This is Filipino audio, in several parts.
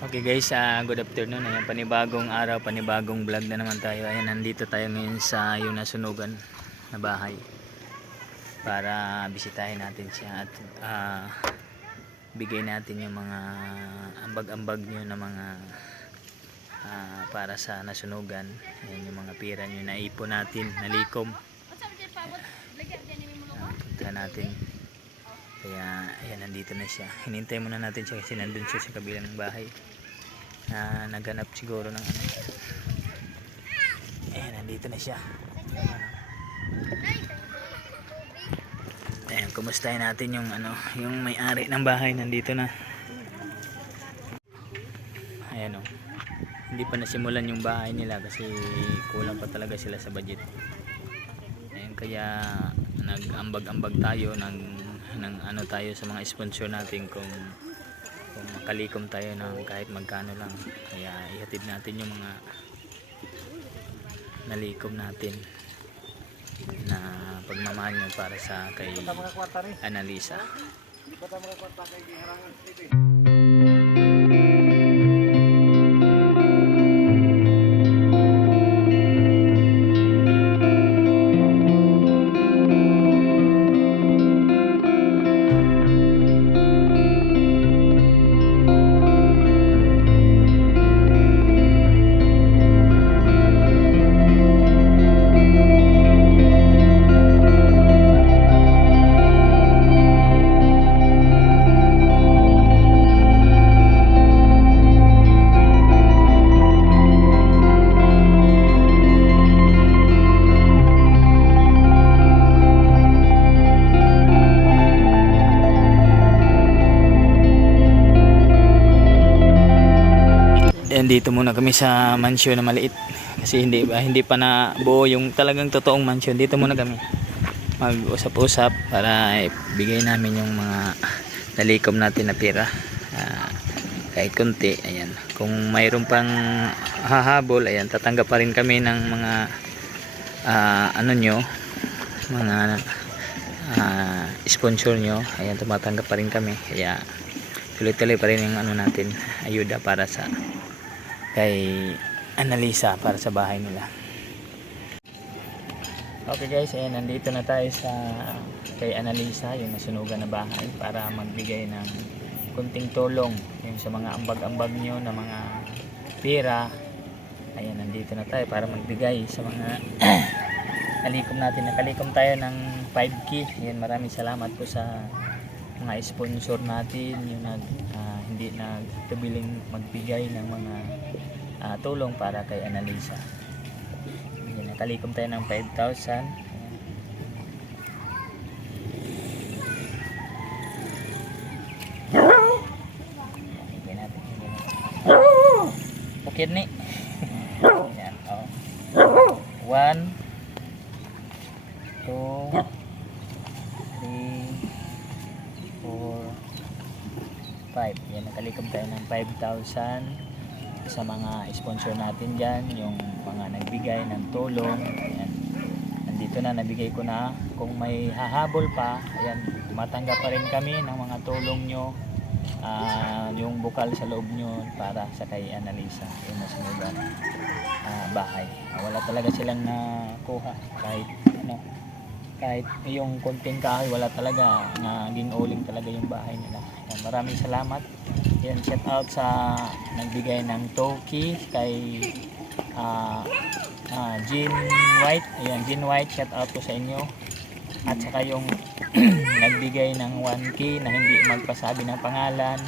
Okay guys, ah, good afternoon. Ayan, panibagong araw, panibagong vlog na naman tayo. Ayan, nandito tayo ngayon sa yung nasunugan na bahay. Para bisitahin natin siya at ah, bigay natin yung mga ambag-ambag nyo na mga ah, para sa nasunugan. Ayan yung mga pira nyo na ipon natin, nalikom. Ah, punta natin. Kaya, ayan, nandito na siya. Hinintay muna natin siya kasi nandun siya sa kabila ng bahay. Na naghanap siguro ng ano. Ayan, nandito na siya. Ayan, kumustahin natin yung ano, yung may-ari ng bahay nandito na. Ayan o. Hindi pa nasimulan yung bahay nila kasi kulang pa talaga sila sa budget. Ayan, kaya nag-ambag-ambag tayo ng ng ano tayo sa mga sponsor natin kung kung makalikom tayo ng kahit magkano lang. Kaya ihatid natin yung mga nalikom natin na pagmamahal nyo para sa kay Analisa Yan dito muna kami sa mansion na maliit. Kasi hindi ba hindi pa na buo yung talagang totoong mansion. Dito muna kami. Mag-usap-usap para ibigay namin yung mga nalikom natin na pira. Ah, kahit konti ayan. Kung mayroon pang hahabol ayan tatanggap pa rin kami ng mga ah, ano nyo mga ah, sponsor nyo. Ayan tumatanggap pa rin kami. Kaya tuloy-tuloy pa rin yung ano natin ayuda para sa kay Analisa para sa bahay nila. Okay guys, ayan, nandito na tayo sa kay Analisa, yung nasunugan na bahay para magbigay ng kunting tulong yung sa mga ambag-ambag nyo na mga pira. Ayan, nandito na tayo para magbigay sa mga kalikom natin. Nakalikom tayo ng 5K. Ayan, maraming salamat po sa mga sponsor natin yung nag ah, hindi nagtabiling magbigay ng mga ah, tulong para kay Analisa. Ayan, nakalikom tayo ng 5,000. Ayan. Higyan natin, higyan natin. Bukid ni. Ayan, oh. One, two, three, four, five. Yan, nakalikom tayo ng 5,000 sa mga sponsor natin dyan, yung mga nagbigay ng tulong. Ayan. Nandito na, nabigay ko na. Kung may hahabol pa, ayan, tumatanggap pa rin kami ng mga tulong nyo. Ah, yung bukal sa loob nyo para sa kay Analisa, yung nasunugan ah, bahay. Ah, wala talaga silang nakuha kahit ano, kahit yung konting kahoy wala talaga na ginuling talaga yung bahay nila. Ayan, maraming salamat. Yan, shout out sa nagbigay ng Toki kay ah ah, Jean White. Ayan, Jean White, shout out po sa inyo. At saka yung nagbigay ng 1K na hindi magpasabi ng pangalan.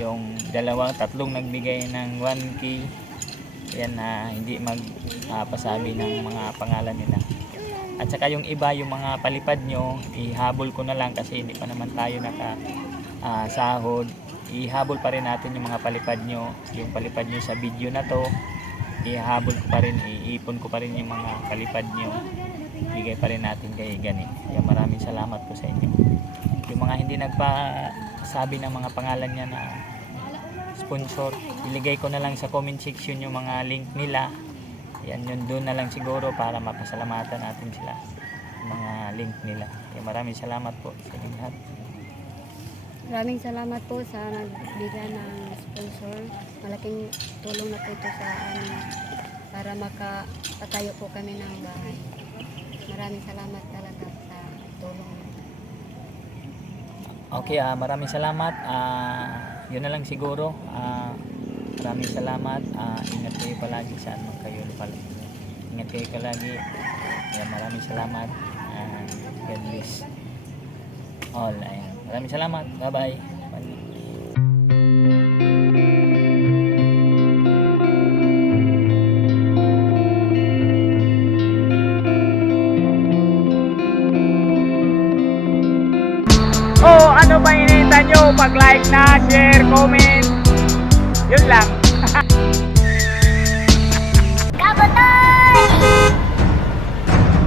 Yung dalawang, tatlong nagbigay ng 1K. Yan na hindi magpasabi ng mga pangalan nila. At saka yung iba, yung mga palipad nyo, ihabol ko na lang kasi hindi pa naman tayo naka ah, sahod. Ihabol pa rin natin yung mga palipad nyo. Yung palipad nyo sa video na to, ihabol ko pa rin, iipon ko pa rin yung mga palipad nyo. Bigay pa rin natin kay Gani. Kaya maraming salamat po sa inyo. Yung mga hindi nagpasabi ng mga pangalan niya na sponsor, iligay ko na lang sa comment section yung mga link nila. Yan yun doon na lang siguro para mapasalamatan natin sila. Mga link nila. Kaya maraming salamat po sa inyo lahat. Maraming salamat po sa nagbigay ng sponsor. Malaking tulong na po ito sa amin para makapatayo po kami ng bahay. Maraming salamat talaga sa tulong. Okay, ah maraming salamat. Ah, yun na lang siguro. Ah, maraming salamat. Ah, ingat kayo palagi saan man kayo palagi. Ingat kayo palagi. Ayan, maraming salamat. And God bless all. Ayan. Maraming salamat. Bye-bye. Bye. Oh, ano ba hinihintay nyo? Pag-like na, share, comment. Yun lang.